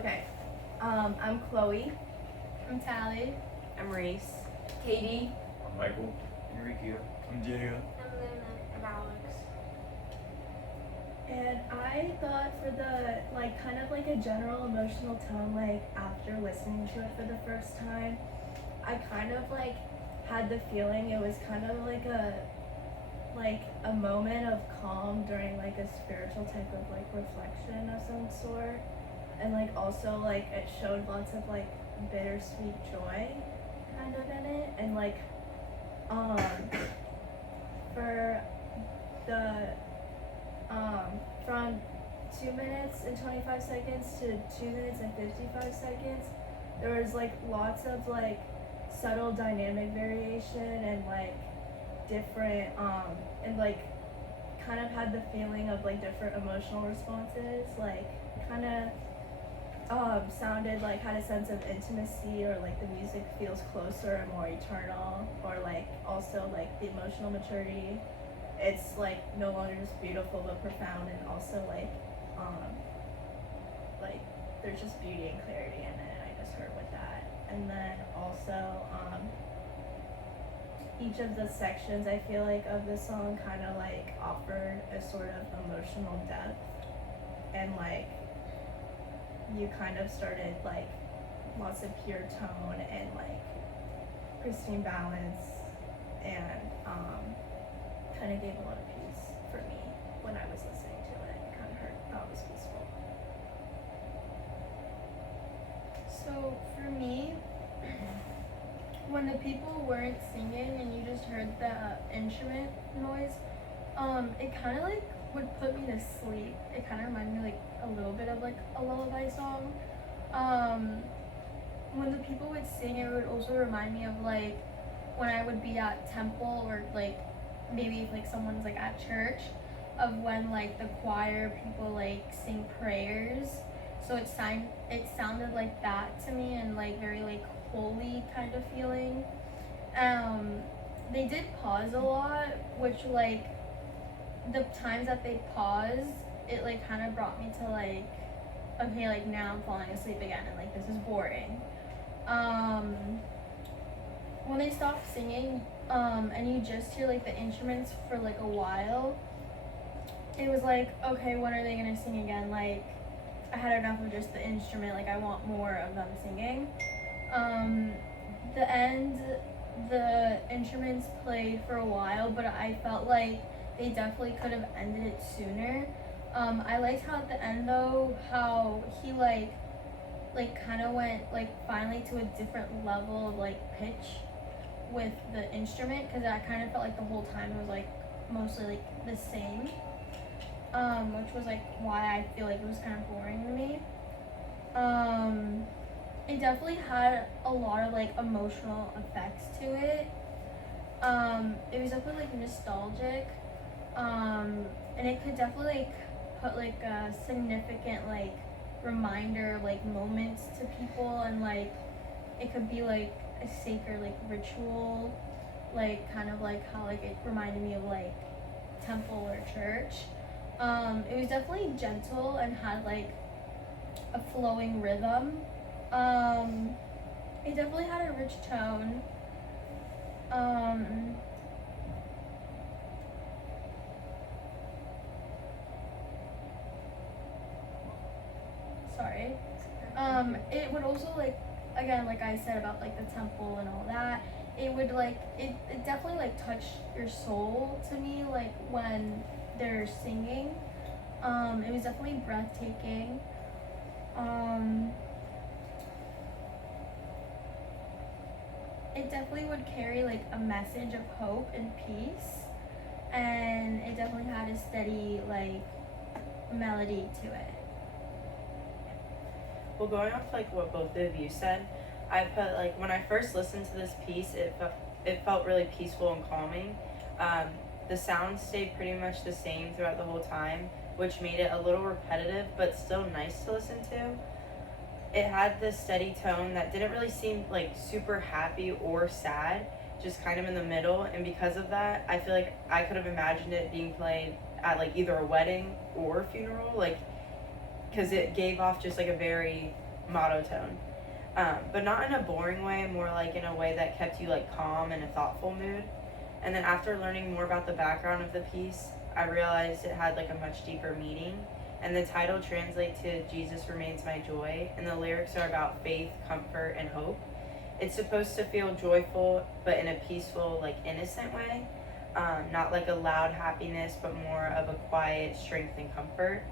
Okay. I'm Chloe. I'm Tally. I'm Reese. Katie. I'm Michael. Enrique. I'm Diego. I'm Luna. I'm Alex. And I thought for the, like, kind of like a general emotional tone, like, after listening to it for the first time, I kind of, like, had the feeling it was kind of like a moment of calm during, like, a spiritual type of, like, reflection of some sort. And, like, also, like, it showed lots of, like, bittersweet joy kind of in it. And, like, for the, from 2 minutes and 25 seconds to 2 minutes and 55 seconds, there was, like, lots of, like, subtle dynamic variation and, like, different, and, like, kind of had the feeling of, like, different emotional responses, like, kind of, sounded like had a sense of intimacy, or like the music feels closer and more eternal, or like also like the emotional maturity, it's like no longer just beautiful but profound, and also like there's just beauty and clarity in it, and I just heard with that. And then also each of the sections I feel like of the song kind of like offered a sort of emotional depth, and like you kind of started like lots of pure tone and like pristine balance, and kind of gave a lot of peace for me when I was listening to it. It kind of thought it was peaceful. So for me, when the people weren't singing and you just heard the instrument noise, it kind of like would put me to sleep. It kind of reminded me like a little bit of like a lullaby song. When the people would sing, it would also remind me of like when I would be at temple, or like maybe if like someone's like at church, of when like the choir people like sing prayers. So it sounded like that to me, and like very like holy kind of feeling. They did pause a lot, which like the times that they paused, it like kind of brought me to like, okay, like now I'm falling asleep again, and like this is boring. When they stopped singing, and you just hear like the instruments for like a while, it was like, okay, when are they gonna sing again? Like, I had enough of just the instrument, like I want more of them singing. The end, the instruments played for a while, but I felt like they definitely could have ended it sooner. I liked how at the end though, how he like kind of went like finally to a different level of like pitch with the instrument, because I kind of felt like the whole time it was like mostly like the same, which was like why I feel like it was kind of boring to me. It definitely had a lot of like emotional effects to it. It was definitely like nostalgic, and it could definitely like put like a significant like reminder like moments to people, and like it could be like a sacred like ritual, like kind of like how like it reminded me of like temple or church. It was definitely gentle and had like a flowing rhythm. It definitely had a rich tone. Sorry. It would also like, again, like I said about like the temple and all that, it would like, it definitely like touch your soul to me, like when they're singing. It was definitely breathtaking. It definitely would carry like a message of hope and peace, and it definitely had a steady like melody to it. Well, going off like what both of you said, I put like when I first listened to this piece, it felt really peaceful and calming. The sound stayed pretty much the same throughout the whole time, which made it a little repetitive but still nice to listen to. It had this steady tone that didn't really seem like super happy or sad, just kind of in the middle, and because of that, I feel like I could have imagined it being played at like either a wedding or a funeral, like because it gave off just like a very monotone. But not in a boring way, more like in a way that kept you like calm in a thoughtful mood. And then after learning more about the background of the piece, I realized it had like a much deeper meaning. And the title translates to Jesus Remains My Joy, and the lyrics are about faith, comfort, and hope. It's supposed to feel joyful, but in a peaceful, like innocent way. Not like a loud happiness, but more of a quiet strength and comfort.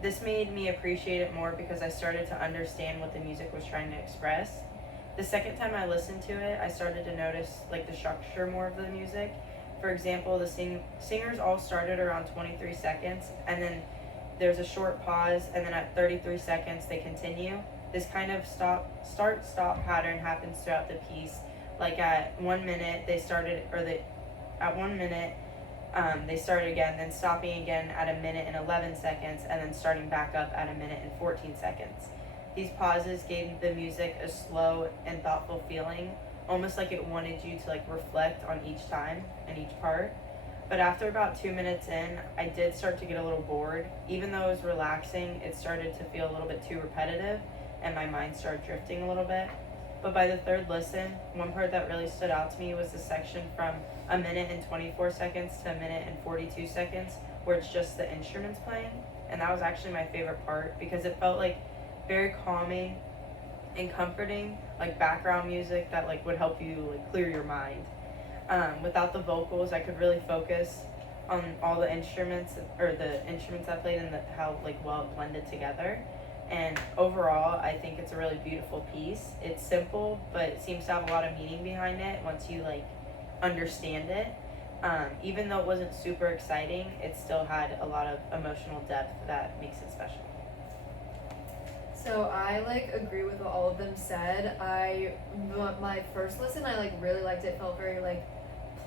This made me appreciate it more because I started to understand what the music was trying to express. The second time I listened to it, I started to notice like the structure more of the music. For example, the singers all started around 23 seconds, and then there's a short pause, and then at 33 seconds they continue. This kind of start-stop pattern happens throughout the piece. Like at 1 minute they started, at 1 minute they started again, then stopping again at 1 minute and 11 seconds, and then starting back up at 1 minute and 14 seconds. These pauses gave the music a slow and thoughtful feeling, almost like it wanted you to like reflect on each time and each part. But after about 2 minutes in, I did start to get a little bored. Even though it was relaxing, it started to feel a little bit too repetitive, and my mind started drifting a little bit. But by the third listen, one part that really stood out to me was the section from 1 minute and 24 seconds to 1 minute and 42 seconds, where it's just the instruments playing. And that was actually my favorite part because it felt like very calming and comforting, like background music that like would help you like clear your mind. Without the vocals, I could really focus on all the instruments, or the instruments I played, and how like well it blended together. And overall, I think it's a really beautiful piece. It's simple, but it seems to have a lot of meaning behind it once you like understand it. Even though it wasn't super exciting, it still had a lot of emotional depth that makes it special. So I like agree with what all of them said. My first listen, I like really liked it. Felt very like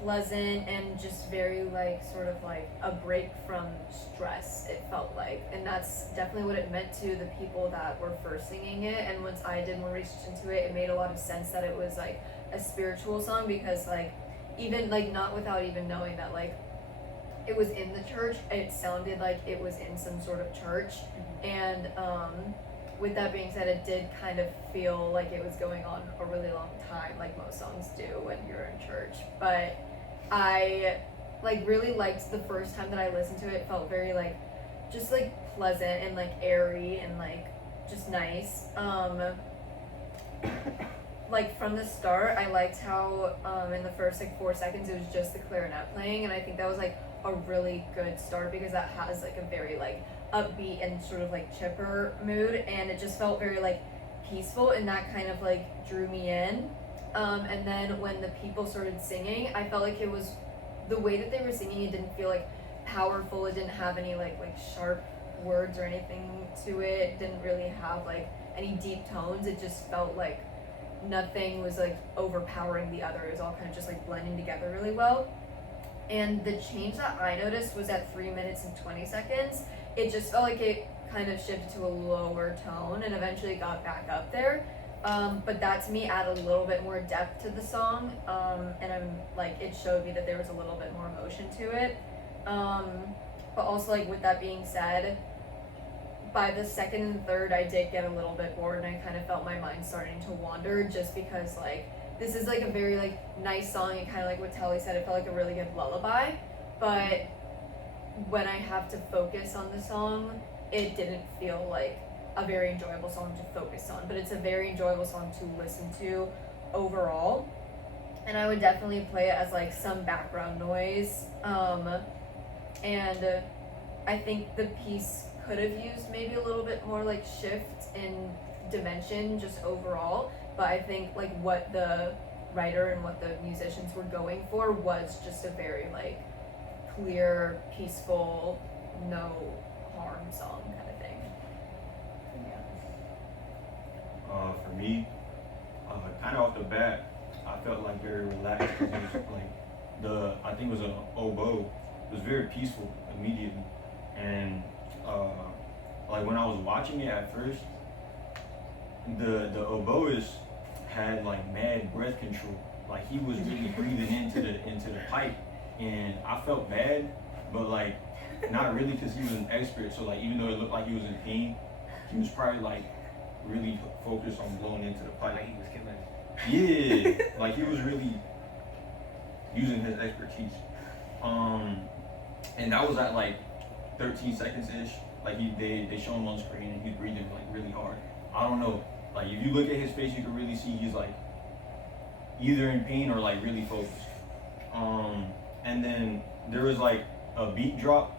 pleasant and just very like sort of like a break from stress, it felt like. And that's definitely what it meant to the people that were first singing it. And once I did more research into it, it made a lot of sense that it was like a spiritual song, because like even like not without even knowing that like it was in the church, it sounded like it was in some sort of church. And with that being said, it did kind of feel like it was going on a really long time, like most songs do when you're in church. But I like really liked the first time that I listened to it. It felt very like just like pleasant and like airy and like just nice. Like from the start, I liked how in the first like 4 seconds it was just the clarinet playing, and I think that was like a really good start because that has like a very like upbeat and sort of like chipper mood, and it just felt very like peaceful, and that kind of like drew me in. And then when the people started singing, I felt like it was the way that they were singing, it didn't feel like powerful, it didn't have any like sharp words or anything to it, it didn't really have like any deep tones. It just felt like nothing was like overpowering the other. It was all kind of just like blending together really well. And the change that I noticed was at 3 minutes and 20 seconds. It just felt like it kind of shifted to a lower tone and eventually got back up there. But that to me added a little bit more depth to the song. And I'm like, it showed me that there was a little bit more emotion to it. But also like with that being said, by the second and third, I did get a little bit bored, and I kind of felt my mind starting to wander, just because like this is like a very like nice song, and kind of like what Telly said, it felt like a really good lullaby. But when I have to focus on the song, it didn't feel like a very enjoyable song to focus on. But it's a very enjoyable song to listen to overall, and I would definitely play it as like some background noise. And I think the piece could have used maybe a little bit more like shift in dimension just overall, but I think like what the writer and what the musicians were going for was just a very like clear, peaceful, no harm song kind of thing. For me, kind of off the bat, I felt like very relaxed, because it was like I think it was an oboe. It was very peaceful immediately, and like when I was watching it at first, the oboist had like mad breath control. Like he was really breathing into the pipe, and I felt bad, but like not really, because he was an expert. So like even though it looked like he was in pain, he was probably like really focused on blowing into the pipe. Like he was killing it. Yeah, like he was really using his expertise. And that was at like 13 seconds ish. Like they show him on screen and he's breathing like really hard. I don't know. Like if you look at his face, you can really see he's like either in pain or like really focused. And then there was like a beat drop.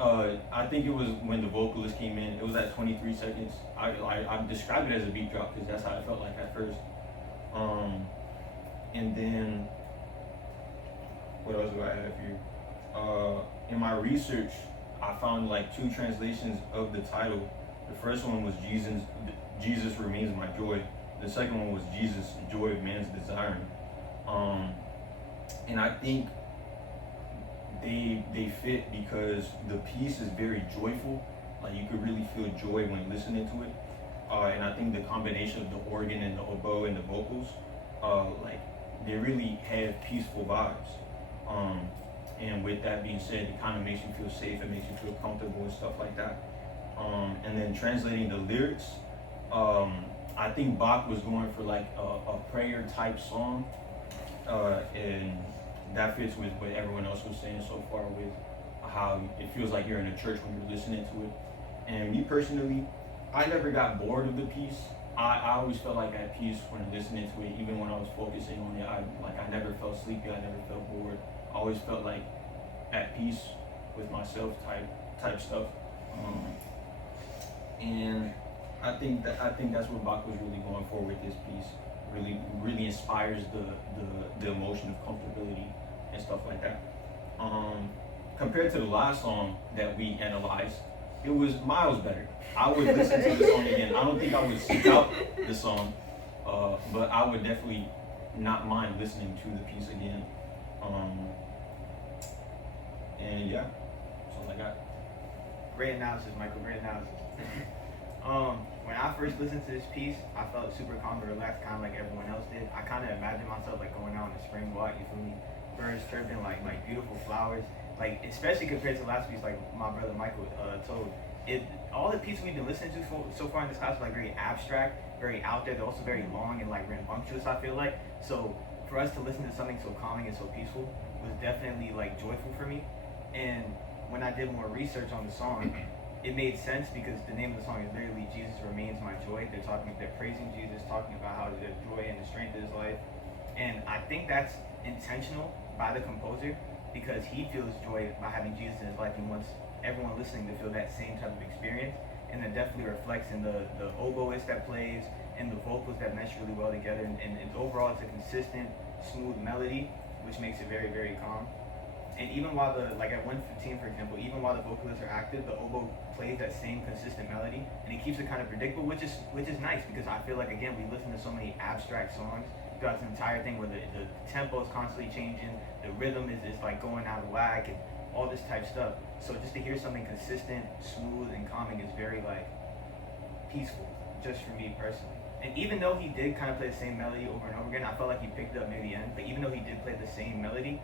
I think it was when the vocalist came in. It was at 23 seconds. I described it as a beat drop because that's how it felt like at first. And then what else do I have here? In my research, I found like 2 translations of the title. The first one was Jesus remains my joy. The second one was Jesus, the joy of man's desiring. And I think they fit because the piece is very joyful. Like you could really feel joy when listening to it. And I think the combination of the organ and the oboe and the vocals, like they really have peaceful vibes. And with that being said, it kind of makes you feel safe. It makes you feel comfortable and stuff like that. And then translating the lyrics, I think Bach was going for like a prayer type song, and that fits with what everyone else was saying so far with how it feels like you're in a church when you're listening to it. And me personally, I never got bored of the piece. I always felt like at peace when listening to it, even when I was focusing on it. I never felt sleepy. I never felt bored. I always felt like at peace with myself type stuff. And I think that's what Bach was really going for with this piece. Really inspires the emotion of comfortability and stuff like that. Compared to the last song that we analyzed, it was miles better. I would listen to the song again. I don't think I would seek out the song, but I would definitely not mind listening to the piece again. And yeah, that's all I got. Great analysis, Michael. Great analysis. When I first listened to this piece, I felt super calm and relaxed, kind of like everyone else did. I kind of imagined myself like going out on a spring walk. You feel me? Birds chirping, like beautiful flowers. Like especially compared to the last piece, like my brother Michael told. All the pieces we've been listening to so far in this class are like very abstract, very out there. They're also very long and like rambunctious, I feel like. So for us to listen to something so calming and so peaceful was definitely like joyful for me. And when I did more research on the song, it made sense because the name of the song is literally Jesus Remains My Joy. They're praising Jesus, talking about how the joy and the strength of his life. And I think that's intentional by the composer because he feels joy by having Jesus in his life. He wants everyone listening to feel that same type of experience. And it definitely reflects in the oboist that plays and the vocals that mesh really well together. And overall, it's a consistent, smooth melody, which makes it very, very calm. And even while like at 1:15, for example, even while the vocalists are active, the oboe plays that same consistent melody, and it keeps it kind of predictable, which is nice because I feel like again we listen to so many abstract songs throughout the entire thing where the tempo is constantly changing, the rhythm is like going out of whack and all this type stuff. So just to hear something consistent, smooth, and calming is very like peaceful, just for me personally. And even though he did kind of play the same melody over and over again, I felt like he picked it up near the end. But even though he did play the same melody,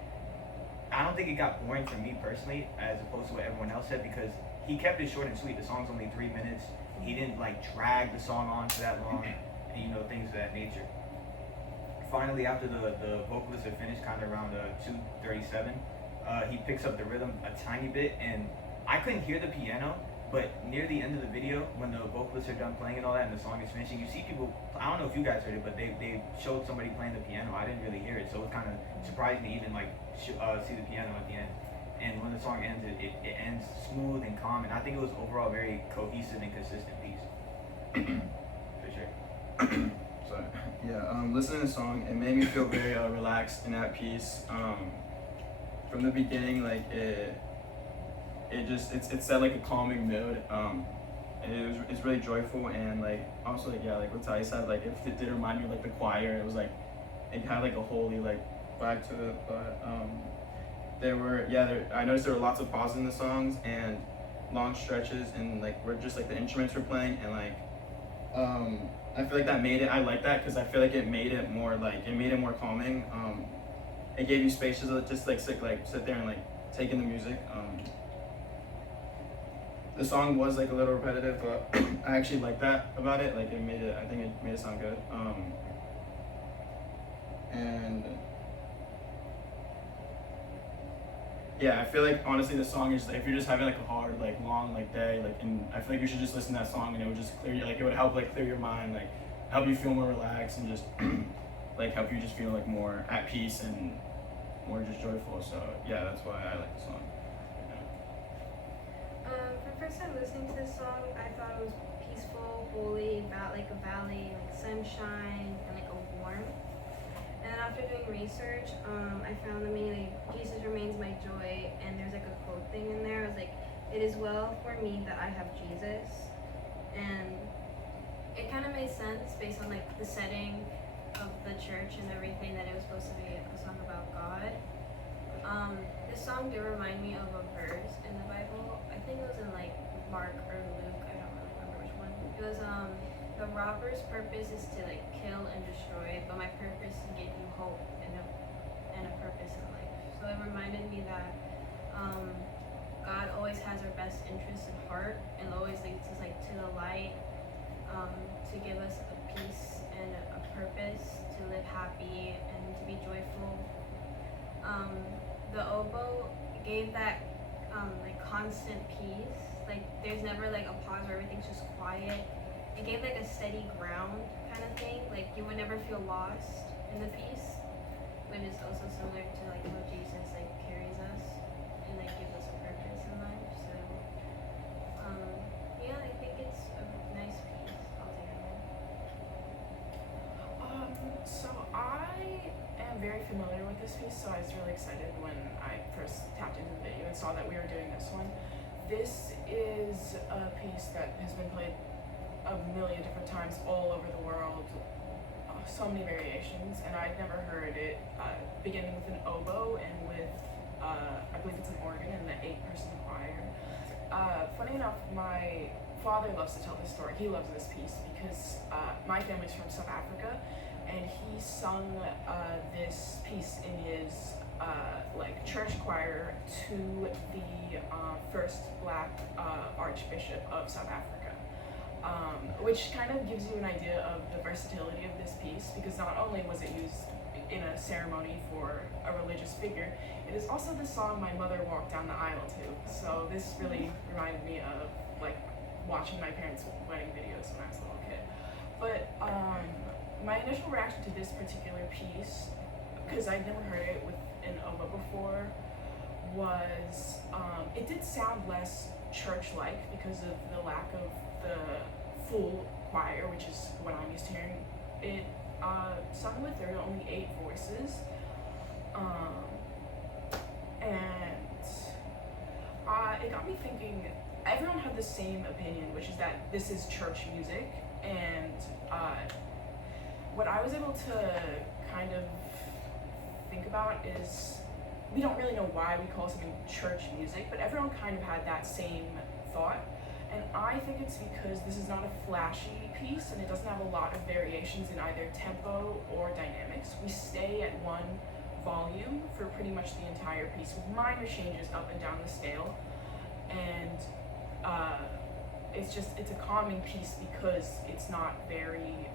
I don't think it got boring for me personally, as opposed to what everyone else said, because he kept it short and sweet. The song's only 3 minutes. He didn't like drag the song on for that long, and things of that nature. Finally, after the vocalists are finished, kind of around 2:37, he picks up the rhythm a tiny bit, and I couldn't hear the piano, but near the end of the video, when the vocalists are done playing and all that, and the song is finishing, you see people. I don't know if you guys heard it, but they showed somebody playing the piano. I didn't really hear it, so it kind of surprised me even like see the piano at the end. And when the song ends, it ends smooth and calm, and I think it was overall a very cohesive and consistent piece. For sure. Sorry. Yeah, listening to the song, it made me feel very relaxed and at peace. From the beginning, like it set like a calming mood. And it's really joyful, and like also like what Ty said, like it did remind me of like the choir. It was like it had like a holy like vibe to it, but I noticed there were lots of pauses in the songs and long stretches, and like where just like the instruments were playing, and like I feel like that made it. I like that because I feel like it made it more calming. It gave you space to just sit there and like take in the music. the song was like a little repetitive, but I actually like that about it. Like I think it made it sound good. And yeah, I feel like honestly the song is, if you're just having like a hard, like long, like day, like, and I feel like you should just listen to that song and it would just clear you, like it would help like clear your mind, like help you feel more relaxed and just like help you just feel like more at peace and more just joyful. So yeah, that's why I like the song. For the first time listening to this song, I thought it was peaceful, holy, about like a valley, like sunshine, and like a warmth. And then after doing research, I found the meaning, Jesus remains my joy, and there's like a quote thing in there. It was like, it is well for me that I have Jesus. And it kind of made sense based on like the setting of the church and everything, that it was supposed to be a song about God. This song did remind me of a verse in the Bible. I think it was in like Mark or Luke, I don't really remember which one. It was the robber's purpose is to like kill and destroy, but my purpose is to give you hope and a purpose in life. So it reminded me that God always has our best interests in heart and always leads us like to the light, to give us a peace and a purpose, to live happy and to be joyful. The oboe gave that like constant peace. Like there's never like a pause where everything's just quiet. It gave like a steady ground kind of thing. Like you would never feel lost in the piece, which is also similar to like how Jesus like carries us and like gives us a purpose in life. So yeah, I think it's a nice piece altogether. So I am very familiar with this piece, so I was really excited when I first tapped into the video and saw that we were doing this one. This is a piece that has been played a million different times all over the world, so many variations, and I'd never heard it beginning with an oboe and with I believe it's an organ and the 8-person choir. Funny enough, my father loves to tell this story. He loves this piece because my family's from South Africa, and he sung this piece in his like church choir to the first Black Archbishop of South Africa. Which kind of gives you an idea of the versatility of this piece, because not only was it used in a ceremony for a religious figure, it is also the song my mother walked down the aisle to. So this really reminded me of like watching my parents' wedding videos when I was a little kid. But my initial reaction to this particular piece, because I'd never heard it with an oboe before, was it did sound less church-like because of the lack of the full choir, which is what I'm used to hearing. It sung with, there were only 8 voices, and it got me thinking. Everyone had the same opinion, which is that this is church music, and what I was able to kind of think about is, we don't really know why we call something church music, but everyone kind of had that same thought. And I think it's because this is not a flashy piece, and it doesn't have a lot of variations in either tempo or dynamics. We stay at one volume for pretty much the entire piece, with minor changes up and down the scale. And it's a calming piece because it's not very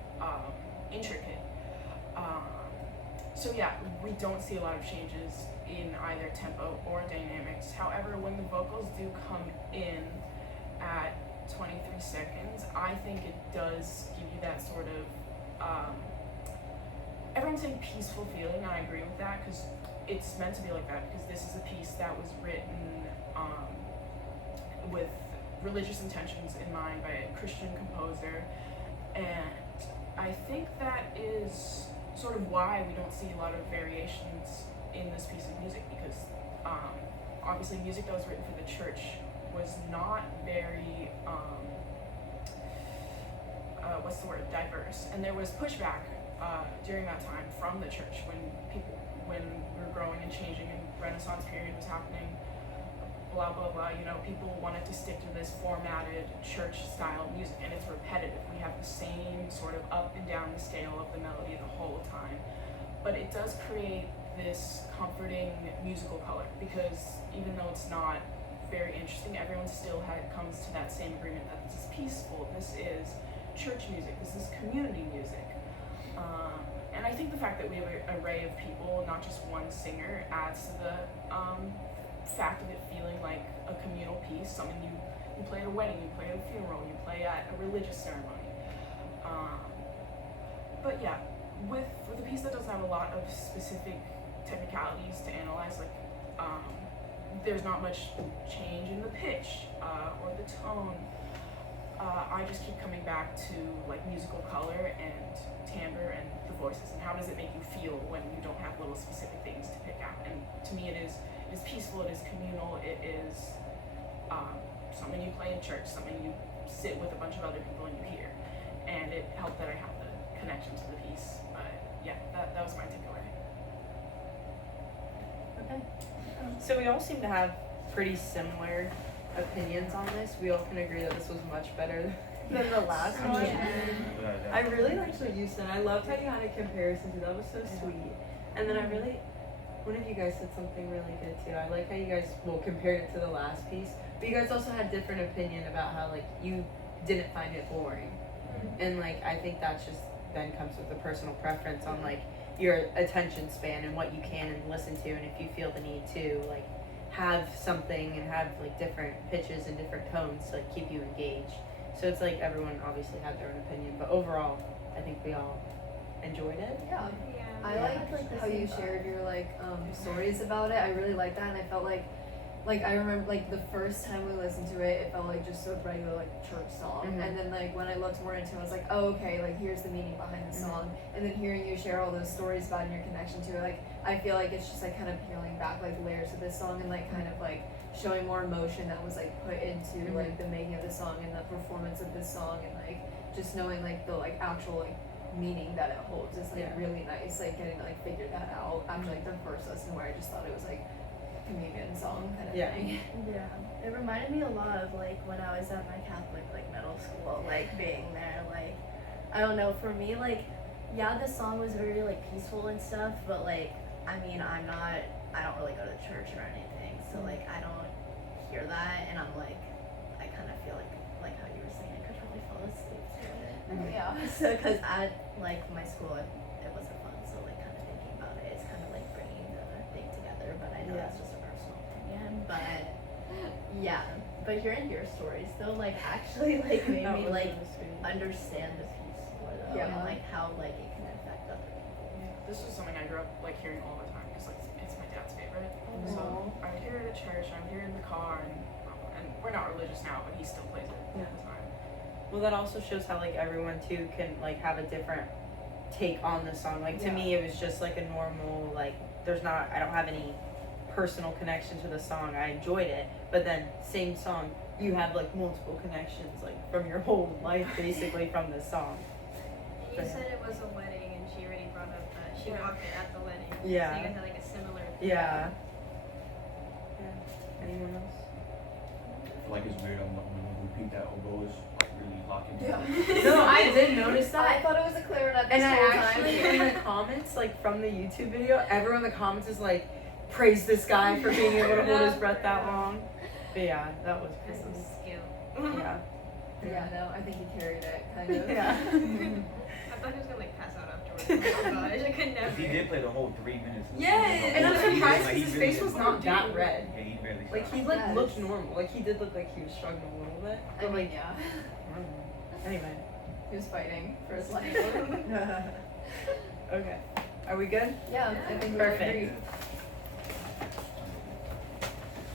intricate. So yeah, we don't see a lot of changes in either tempo or dynamics. However, when the vocals do come in at 23 seconds, I think it does give you that sort of, everyone's saying peaceful feeling, and I agree with that, because it's meant to be like that, because this is a piece that was written with religious intentions in mind by a Christian composer, and I think that is sort of why we don't see a lot of variations in this piece of music, because obviously music that was written for the church was not very diverse, and there was pushback during that time from the church when we were growing and changing and Renaissance period was happening, blah blah blah, people wanted to stick to this formatted church style music, and it's repetitive. We have the same sort of up and down the scale of the melody the whole time, but it does create this comforting musical color, because even though it's not very interesting. Everyone still comes to that same agreement that this is peaceful, this is church music, this is community music. And I think the fact that we have an array of people, not just one singer, adds to the fact of it feeling like a communal piece, something you play at a wedding, you play at a funeral, you play at a religious ceremony. But yeah, with a piece that doesn't have a lot of specific technicalities to analyze, like there's not much change in the pitch or the tone. I just keep coming back to like musical color and timbre and the voices, and how does it make you feel when you don't have little specific things to pick out. And to me it is peaceful, it is communal, it is something you play in church, something you sit with a bunch of other people and you hear. And it helped that I have the connection to the piece. But yeah, that was my takeaway. Okay. So we all seem to have pretty similar opinions on this. We all can agree that this was much better than the last one. I really liked what you said. I loved how you had a comparison too. That was so sweet. And then one of you guys said something really good too. I like how you guys compared it to the last piece, but you guys also had different opinion about how like you didn't find it boring. And like I think that's just then comes with the personal preference on like your attention span and what you can and listen to, and if you feel the need to like have something and have like different pitches and different tones to like keep you engaged. So it's like everyone obviously had their own opinion, but overall I think we all enjoyed it. Yeah. Yeah. I liked how you shared your like stories about it. I really liked that, and I felt like I remember like the first time we listened to it, it felt like just a regular like church song. Mhm. And then like when I looked more into it, I was like, oh okay, like here's the meaning behind the song. And then hearing you share all those stories about your connection to it, like I feel like it's just like kind of peeling back like layers of this song and like kind of like showing more emotion that was like put into like the making of the song and the performance of this song, and like just knowing like the like actual like meaning that it holds is like really nice, like getting to like figure that out after like the first listen where I just thought it was like communion song kind of thing. Yeah, it reminded me a lot of like when I was at my Catholic like middle school, like being there. Like I don't know, for me, like yeah, the song was very like peaceful and stuff, but like I mean I don't really go to church or anything, so like I don't hear that, and I'm like I kind of feel like how you were saying, I could probably fall asleep to it. Yeah. So because at like my school it wasn't fun, so like kind of thinking about it, it's kind of like bringing the thing together, but I know that's just a personal opinion. But yeah, but hearing your stories though, like actually like made me like understand the piece more though, Yeah. and like how like it can affect other people. Yeah, this was something I grew up like hearing all the time because like it's my dad's favorite. So I would hear it at church, I would hear it in the car, and we're not religious now, but he still plays it all the time. Well, that also shows how like everyone too can like have a different take on the song. Like to me, it was just like a normal like. I don't have any personal connection to the song. I enjoyed it, but then same song, you have like multiple connections like from your whole life basically from this song. And you said it was a wedding, and she already brought up that she walked it at the wedding. Yeah. So you guys had like a similar. Yeah. Anyone else? I feel like it's weird. I'm like, when we repeat that oboe is like really locking. No, I did notice I that. thought it was a clarinet And this I whole actually, time. in the comments, like from the YouTube video, everyone in the comments is like, praise this guy for being able to hold his breath that long. But yeah, that was Has some cool. skill. Yeah. Yeah, no, I think he carried it kind of. Yeah. I thought he was gonna like pass out afterwards. Oh my gosh, I could never. He did play the whole 3 minutes. of the Yay! song. And I'm Like, he surprised like, because his he really face was did not that red. Yeah, he barely Like stopped. he like Yes. looked normal. Like he did look like he was struggling a little bit. I mean, yeah. I don't know. Anyway. He was fighting for his life. Okay. Are we good? Yeah, I think we Perfect. agree.